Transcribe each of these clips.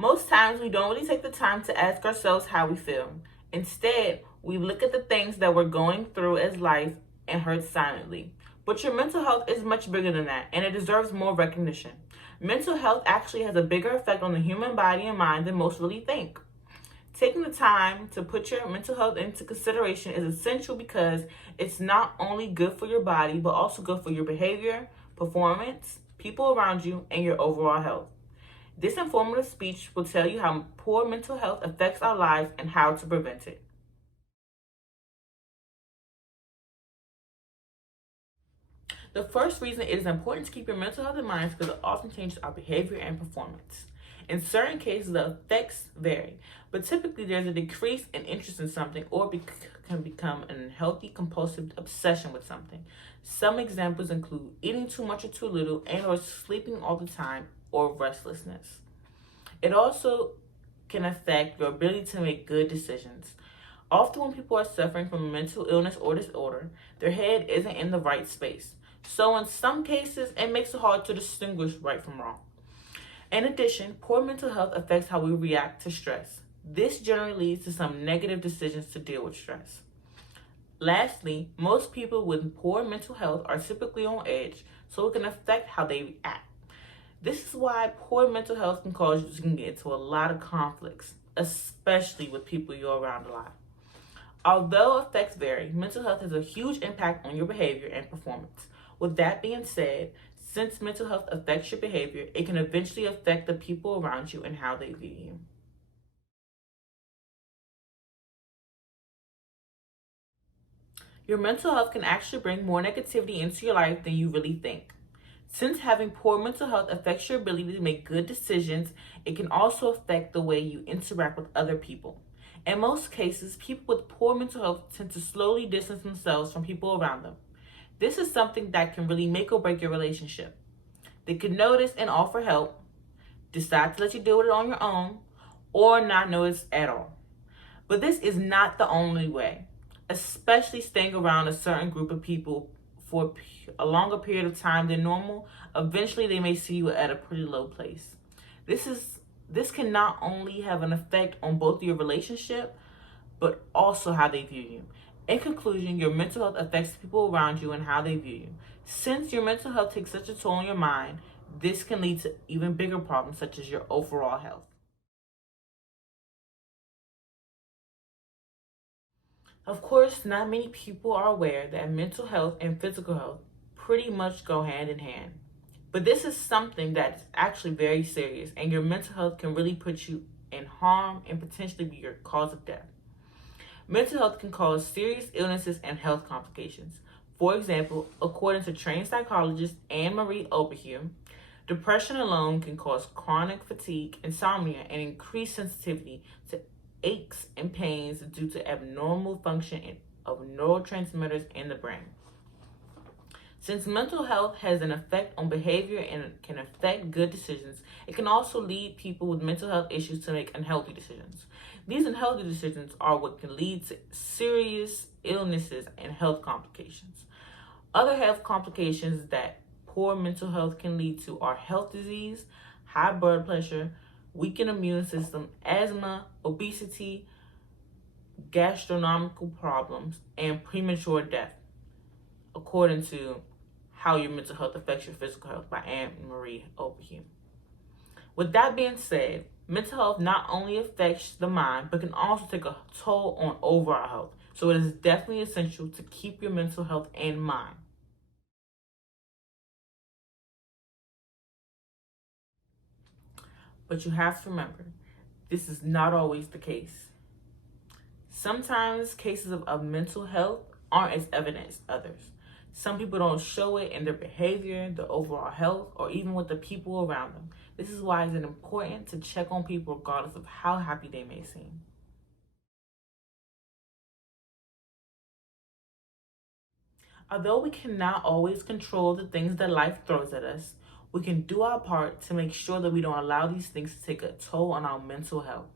Most times we don't really take the time to ask ourselves how we feel. Instead, we look at the things that we're going through as life and hurt silently. But your mental health is much bigger than that, and it deserves more recognition. Mental health actually has a bigger effect on the human body and mind than most really think. Taking the time to put your mental health into consideration is essential because it's not only good for your body, but also good for your behavior, performance, people around you, and your overall health. This informative speech will tell you how poor mental health affects our lives and how to prevent it. The first reason it is important to keep your mental health in mind is because it often changes our behavior and performance. In certain cases, the effects vary, but typically there's a decrease in interest in something or can become an unhealthy compulsive obsession with something. Some examples include eating too much or too little and or sleeping all the time or restlessness. It also can affect your ability to make good decisions. Often when people are suffering from a mental illness or disorder, their head isn't in the right space. So in some cases, it makes it hard to distinguish right from wrong. In addition, poor mental health affects how we react to stress. This generally leads to some negative decisions to deal with stress. Lastly, most people with poor mental health are typically on edge, so it can affect how they react. This is why poor mental health can cause you to get into a lot of conflicts, especially with people you're around a lot. Although effects vary, mental health has a huge impact on your behavior and performance. With that being said, since mental health affects your behavior, it can eventually affect the people around you and how they view you. Your mental health can actually bring more negativity into your life than you really think. Since having poor mental health affects your ability to make good decisions, it can also affect the way you interact with other people. In most cases, people with poor mental health tend to slowly distance themselves from people around them. This is something that can really make or break your relationship. They could notice and offer help, decide to let you deal with it on your own, or not notice at all. But this is not the only way, especially staying around a certain group of people for a longer period of time than normal. Eventually they may see you at a pretty low place. This can not only have an effect on both your relationship, but also how they view you. In conclusion, your mental health affects the people around you and how they view you. Since your mental health takes such a toll on your mind, this can lead to even bigger problems such as your overall health. Of course, not many people are aware that mental health and physical health pretty much go hand in hand. But this is something that's actually very serious, and your mental health can really put you in harm and potentially be your cause of death. Mental health can cause serious illnesses and health complications. For example, according to trained psychologist Anne Marie Oberhume, depression alone can cause chronic fatigue, insomnia, and increased sensitivity to aches and pains due to abnormal function of neurotransmitters in the brain. Since mental health has an effect on behavior and can affect good decisions, it can also lead people with mental health issues to make unhealthy decisions. These unhealthy decisions are what can lead to serious illnesses and health complications. Other health complications that poor mental health can lead to are health disease, high blood pressure, weakened immune system, asthma, obesity, gastronomical problems, and premature death, according to How Your Mental Health Affects Your Physical Health by Anne Marie Oberhume. With that being said, mental health not only affects the mind, but can also take a toll on overall health. So it is definitely essential to keep your mental health in mind. But you have to remember, this is not always the case. Sometimes cases of mental health aren't as evident as others. Some people don't show it in their behavior, their overall health, or even with the people around them. This is why it's important to check on people regardless of how happy they may seem. Although we cannot always control the things that life throws at us, we can do our part to make sure that we don't allow these things to take a toll on our mental health.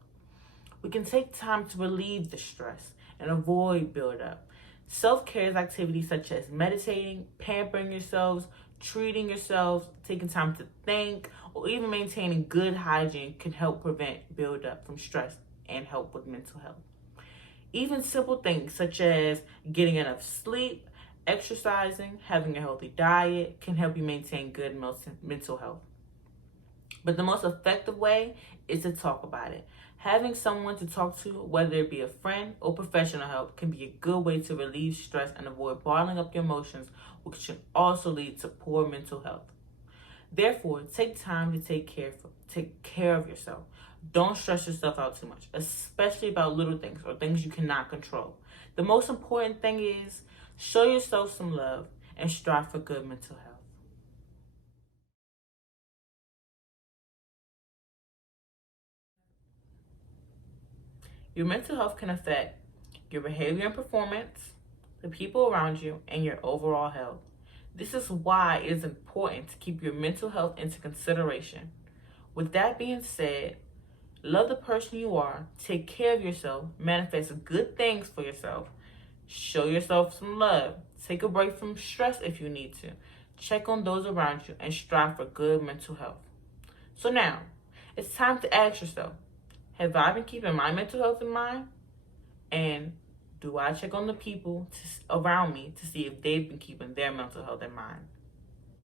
We can take time to relieve the stress and avoid buildup. Self-care is activities such as meditating, pampering yourselves, treating yourselves, taking time to think, or even maintaining good hygiene can help prevent buildup from stress and help with mental health. Even simple things such as getting enough sleep, exercising, having a healthy diet can help you maintain good mental health. But the most effective way is to talk about it. Having someone to talk to, whether it be a friend or professional help, can be a good way to relieve stress and avoid bottling up your emotions, which can also lead to poor mental health. Therefore, take time to take care of yourself. Don't stress yourself out too much, especially about little things or things you cannot control. The most important thing is show yourself some love and strive for good mental health. Your mental health can affect your behavior and performance, the people around you, and your overall health. This is why it is important to keep your mental health into consideration. With that being said, love the person you are, take care of yourself, manifest good things for yourself, show yourself some love, take a break from stress if you need to, check on those around you, and strive for good mental health. So now, it's time to ask yourself, have I been keeping my mental health in mind? And do I check on the people around me to see if they've been keeping their mental health in mind?